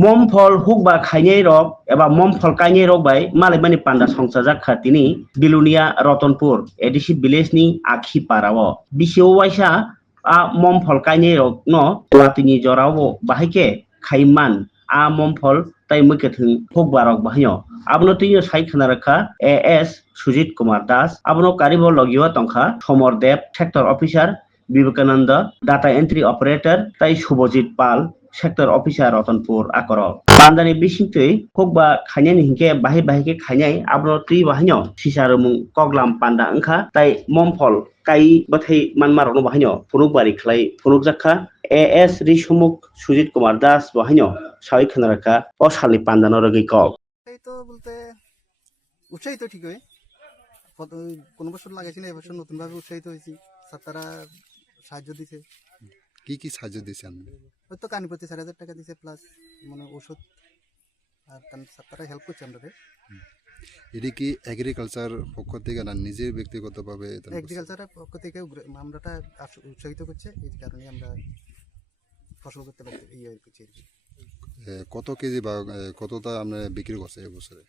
মম ফল hook বা খাইনাই রক এবা মম ফল কাইনাই রক বাই মালাইমানি পান্ডা সংসাজাক খাতিনি Belonia Ratanpur ADC village ni akhi parao bisio waisa a mom phol kainai rok no latini jorao bahike khaiman a mom phol tai mukething huk barok bahayo abno tinyo sai khana rakha as Sujit Kumar Das abno karibo logio tongkha Somor Dev sector officer Vivekananda data entry operator tai Subhajit Pal sector officer Ratanpur Akoro Pandani bisingtui hukba khainani hingke bahi ke khainai abno tri bahanyo sisarumung koglam panda wngkha tai momphol kai bathai manmarok no bahanyo phunuk bari khlai phunuk jakha as Risumuk Sujit Kumar Das bahanyo sai khana rakha o salni panda no rogui kok এই তো বলতে উৎসাহিত ঠিকই কোনো বছর লাগাইছি না এবছর নতুনভাবে উৎসাহিত হয়েছি স্যার সাহায্য দিছে কি সাহায্য দিয়েছে আপনি? হয়তো কানি প্রতি 4,000 টাকা দিছে প্লাস মানে ওষুধ আর স্যার হেল্প করছে আমরা এটা কি এগ্রিকালচার পক্ষ থেকে না নিজের ব্যক্তিগতভাবে? এগ্রিকালচারের পক্ষ থেকে আমরাটা উৎসাহিত করছে এই কারণে আমরা ফসল করতে পারছি ইয়ে করছি কত কেজি বা কতটা আমরা বিক্রি করছে এবছরে?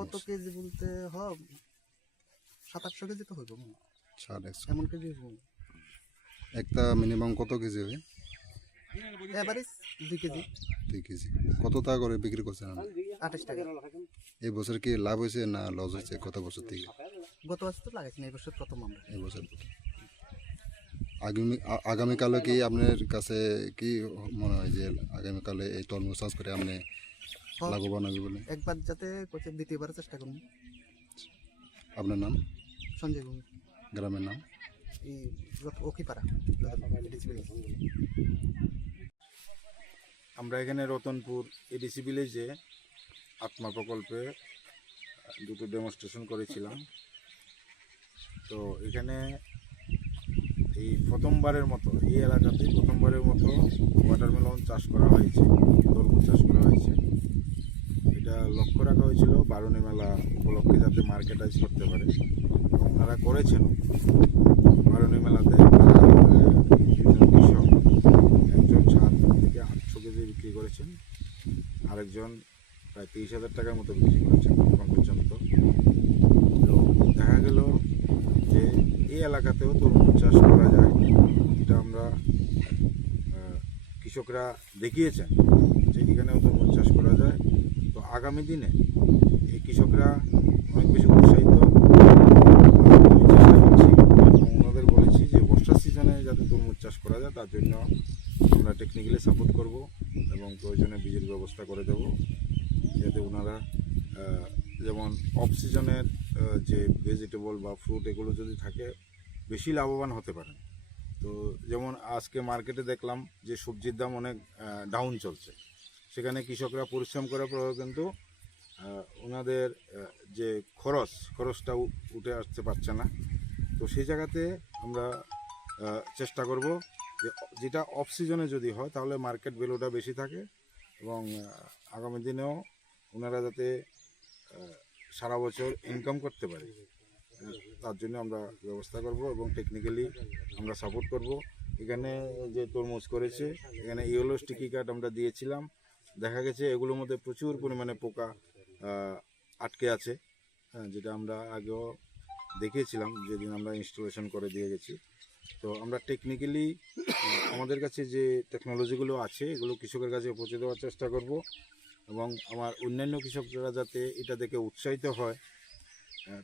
কত কেজি বলতে 700-800 কেজি তো হইব এমন কেজি হইব একটা মিনিমাম কত কেজি হবে? Average 2 KG 2 KG. কত টাকা করে বিক্রি করছেন? 28 টাকা। এই বছর কি লাভ হয়েছে না লস হয়েছে গত বছর থেকে? গত বছর তো লাগাইছি না, এই বছর প্রথম আমরা। এই বছর আগামীকালে কি আপনার কাছে কি মনে হয় যে আগামীকালে এই তরমুজ চাষ করে আপনি লাভবান হবে বলে? একবার যাতে করছে দ্বিতীয়বার চেষ্টা করুন। আপনার নাম? সঞ্জয় ভৌমিক। গ্রামের নাম? এই ওকিপাড়া। আমরা এখানে রতনপুর এডিসি ভিলেজে আত্মা প্রকল্পে দুটো ডেমনস্ট্রেশন করেছিলাম। তো এখানে এই প্রথমবারের মতো এই এলাকাতে প্রথমবারের মতো ওয়াটারমেলন চাষ করা হয়েছে, তরমুজ চাষ করা হয়েছে। এটা লক্ষ্য রাখা হয়েছিল বারুণী মেলা উপলক্ষে যাতে মার্কেটাইজ করতে পারে, এবং ওনারা করেছেন। বারুণী মেলাতে কৃষক একজন 7 থেকে 800 কেজি বিক্রি করেছেন, আরেকজন প্রায় 30,000 টাকার মতো বিক্রি করেছেন এখন পর্যন্ত। তো দেখা গেল যে এই এলাকাতেও তরমুজ চাষ করা যায়, এটা আমরা কৃষকরা দেখিয়েছেন যে এখানেও তরমুজ চাষ করা যায়। তো আগামী দিনে এই কৃষকরা অনেক বেশি উৎসাহিত, চেষ্টা করছি এবং ওনাদের বলেছি যে বর্ষার সিজনে যাতে তরমুজ চাষ করা যায় তার জন্য আমরা টেকনিক্যালি সাপোর্ট করব এবং প্রয়োজনে বীজের ব্যবস্থা করে দেব, যাতে ওনারা যেমন অফ সিজনের যে ভেজিটেবল বা ফ্রুট এগুলো যদি থাকে বেশি লাভবান হতে পারেন। তো যেমন আজকে মার্কেটে দেখলাম যে সবজির দাম অনেক ডাউন চলছে, সেখানে কৃষকরা পরিশ্রম করার পরেও কিন্তু ওনাদের যে খরচটা উঠে আসতে পারছে না। তো সেই জায়গাতে আমরা চেষ্টা করব যে যেটা অফ সিজনে যদি হয় তাহলে মার্কেট ভ্যালুটা বেশি থাকে, এবং আগামী দিনেও ওনারা যাতে সারা বছর ইনকাম করতে পারে তার জন্য আমরা ব্যবস্থা করব এবং টেকনিক্যালি আমরা সাপোর্ট করব। এখানে যে তরমুজ করেছে এখানে ইয়েলো স্টিকি কার্ড আমরা দিয়েছিলাম, দেখা গেছে এগুলোর মধ্যে প্রচুর পরিমাণে পোকা আটকে আছে, যেটা আমরা আগেও দেখিয়েছিলাম যেদিন আমরা ইনস্টলেশন করে দিয়ে গেছি। তো আমরা টেকনিক্যালি আমাদের কাছে যে টেকনোলজিগুলো আছে এগুলো কৃষকের কাছে পৌঁছে দেওয়ার চেষ্টা করব, এবং আমার অন্যান্য কৃষকরা যাতে এটা দেখে উৎসাহিত হয়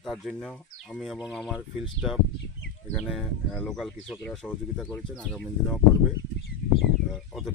তার জন্য আমি এবং আমার ফিল্ড স্টাফ এখানে লোকাল কৃষকরা সহযোগিতা করেছেন, আগামী দিনেও করবে।